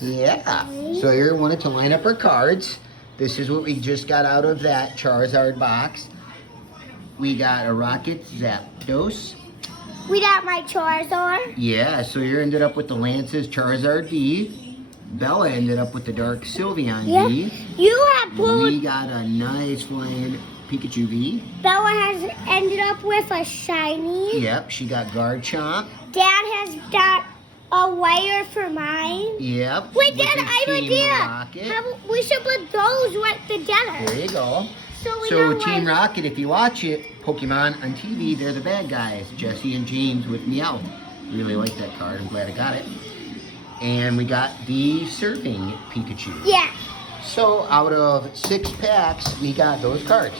Yeah. Sawyer wanted to line up her cards. This is what we just got out of that Charizard box. We got a Rocket Zapdos. We got my Charizard. Yeah, Sawyer ended up with the Lance's Charizard V. Bella ended up with the Dark Sylveon V. You have pulled. We got a nice flying Pikachu V. Bella has ended up with a shiny. Yep, she got Garchomp. Dad has got a wire for mine. Yep. Wait, with Dad, the I have an Team idea. Rocket. We should put those right together. There you go. So we So know Team like, Rocket, if you watch it, Pokemon on TV, they're the bad guys. Jesse and James with Meow. Really like that card. I'm glad I got it. And we got the Surfing Pikachu. Yeah. So out of 6 packs, we got those cards.